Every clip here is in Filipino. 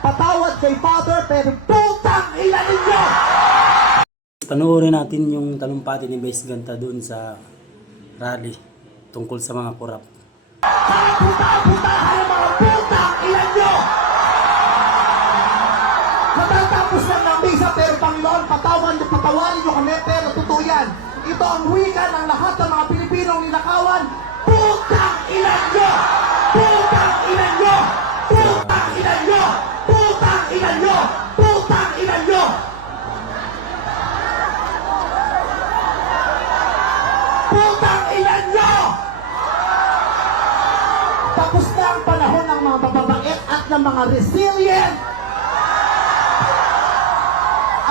patawad kay Father, pero putang ina ninyo! Panoorin natin yung talumpati ni Vice Ganda dun sa rally tungkol sa mga korap. Puta-putahan ang mga putang ina nyo! Matatapos lang ng misa, pero Panginoon, patawarin nyo kami, pero totoo yan. Ito ang wika ng lahat ng mga Pilipinong ninakawan. Putang ina nyo! Putang ina nyo! Putang ina nyo! Putang ina nyo! Putang ina nyo! Putang ina nyo! Tapos na ang panahon ng mga bababait at ng mga resilient.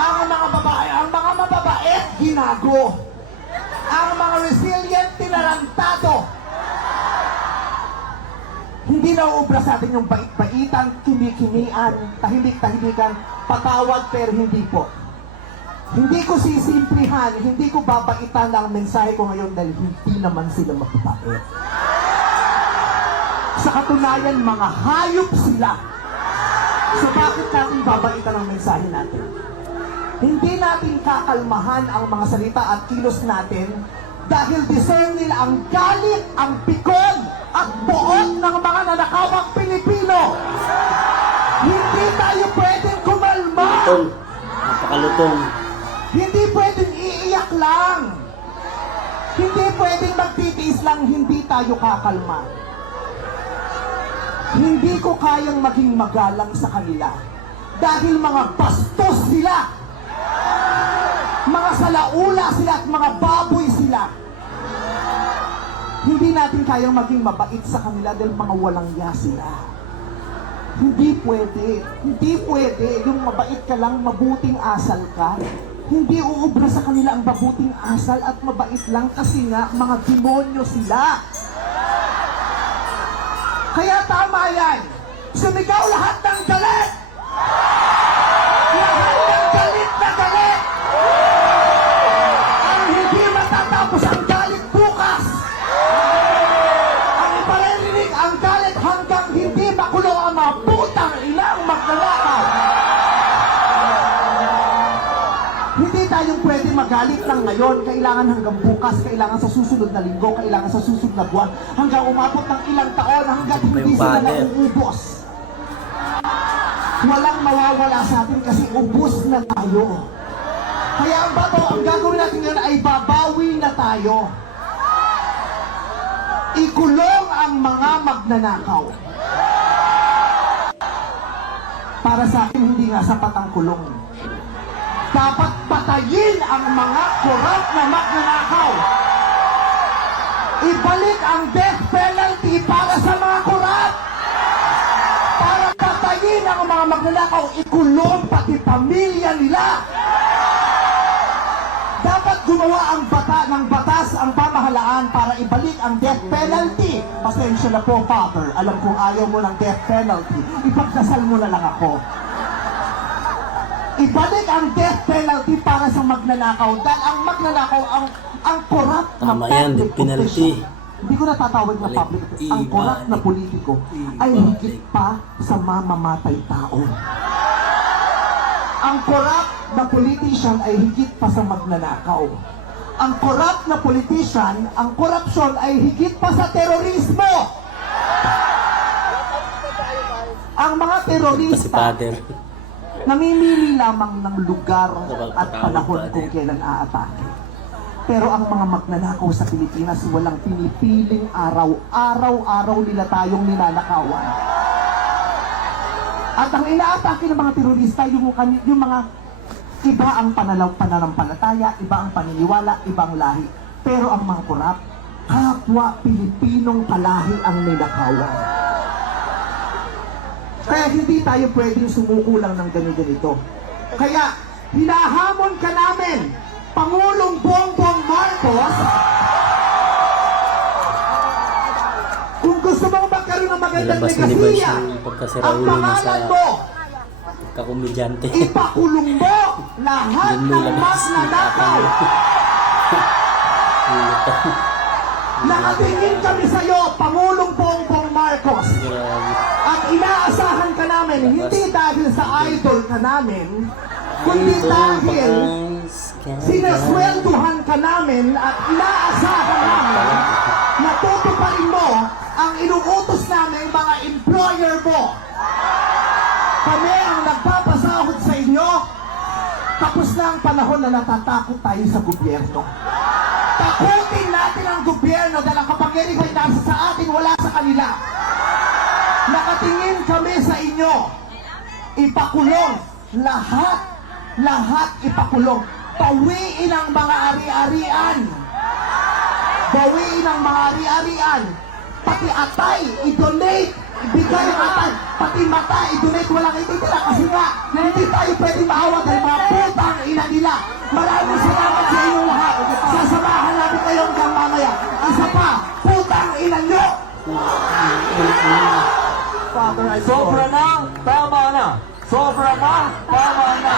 Ang mga mababait, ginago. Ang mga resilient, tinarantado. Hindi na uubra sa atin yung bait-baitan, kimi-kimian, tahimik-tahimikan, patawad pero hindi po. Hindi ko sisimplihan, hindi ko babaitan ang mensahe ko ngayon dahil hindi naman sila mababait. Sa katunayan, mga hayop sila. So bakit natin babaitan ang mensahe natin? Hindi natin kakalmahan ang mga salita at kilos natin dahil deserve nila ang galit, ang pikon, at buot ng mga nanakawang Pilipino. Hindi tayo pwedeng kumalma. Lutong. Napakalutong. Hindi pwedeng iiyak lang. Hindi pwedeng magtitiis lang, hindi tayo kakalma. Hindi ko kayang maging magalang sa kanila dahil mga bastos sila. Mga salaula sila at mga baboy sila. Hindi natin kayang maging mabait sa kanila dahil mga walang ya sila. Hindi pwede. Hindi pwede. Yung mabait ka lang, mabuting asal ka. Hindi uubra sa kanila ang mabuting asal at mabait lang kasi nga mga demonyo sila. Kaya tama yan. Sumigaw lahat ng galit. Lahat ng galit na galit. Ang hindi matatapos ang galit bukas. Ang iparirinig ang galit hanggang hindi makulong ang mga putang inang magnanakaw. Hindi tayong pwede magalit ng ngayon. Kailangan hanggang bukas, kailangan sa susunod na linggo, kailangan sa susunod na buwan, hanggang umabot ng ilang taon, hanggang hindi sila nauubos. Walang mawawala sa atin kasi ubos na tayo. Kaya ang gagawin natin ngayon ay babawi na tayo. Ikulong ang mga magnanakaw. Para sa akin, hindi nga sapat ang kulong. Dapat patayin ang mga korap na magnanakaw. Ibalik ang death penalty para sa mga korap. Para patayin ang mga magnanakaw, ikulong pati pamilya nila. Dapat gumawa ang batas ang pamahalaan para ibalik ang death penalty. Pasensya na po, Father. Alam kong ayaw mo ng death penalty. Ipagdasal mo na lang ako. Ibalik ang death penalty para sa magnanakaw. Dahil ang magnanakaw, ang korap na public official. Hindi ko natatawag na public. Ang korap na politiko ay higit pa sa mamamatay tao. Ang korap na politician ay higit pa sa magnanakaw. Ang korap na politician, ang korupsyon ay higit pa sa terorismo. Ang mga terorista namimili lamang ng lugar at panahon kung kailan aatake. Pero ang mga magnanakaw sa Pilipinas, walang pinipiling araw. Araw-araw nila tayong ninanakawan. At ang inaatake ng mga terorista, yung mga iba ang pananampalataya, iba ang paniniwala, ibang lahi. Pero ang mga korap, kapwa Pilipinong palahi ang ninakawan. Kaya hindi tayo pwedeng sumuko lang ng ganito. Kaya hinahamon ka namin, Pangulong Bongbong Marcos, kung gusto mong magkaroon ng magandang negasiya, ang pangalan mo, kakomedyante. ipakulong mo lahat ng magnanakaw. Nakatingin kami sa'yo, Pangulong Bongbong Marcos. At inaasahan ka namin, hindi dahil sa idol ka namin, kundi dahil sinaswelduhan ka namin at inaasahan namin na tutuparin mo ang inuutos namin mga employer mo. Kami ang nagpapasahod sa inyo. Tapos na ang panahon na natatakot tayo sa gobyerno. Takutin natin ang gobyerno dahil ang kapangyarihan nasa sa atin, wala sa kanila. Nakatingin kami sa inyo. Ipakulong. Lahat ipakulong. Bawiin ang mga ari-arian. Bawiin ang mga ari-arian. Pati atay, i-donate. Ibigay ang atay. Pati mata, i-donate. Walang ititira kasi nga, hindi tayo pwede maawa dahil mga putang ina nila. Maraming salamat sa inyong lahat. Sasamahan natin kayo hanggang mamaya. Isa pa, putang ina nyo. Sobra na, tama na. Sobra na, tama na.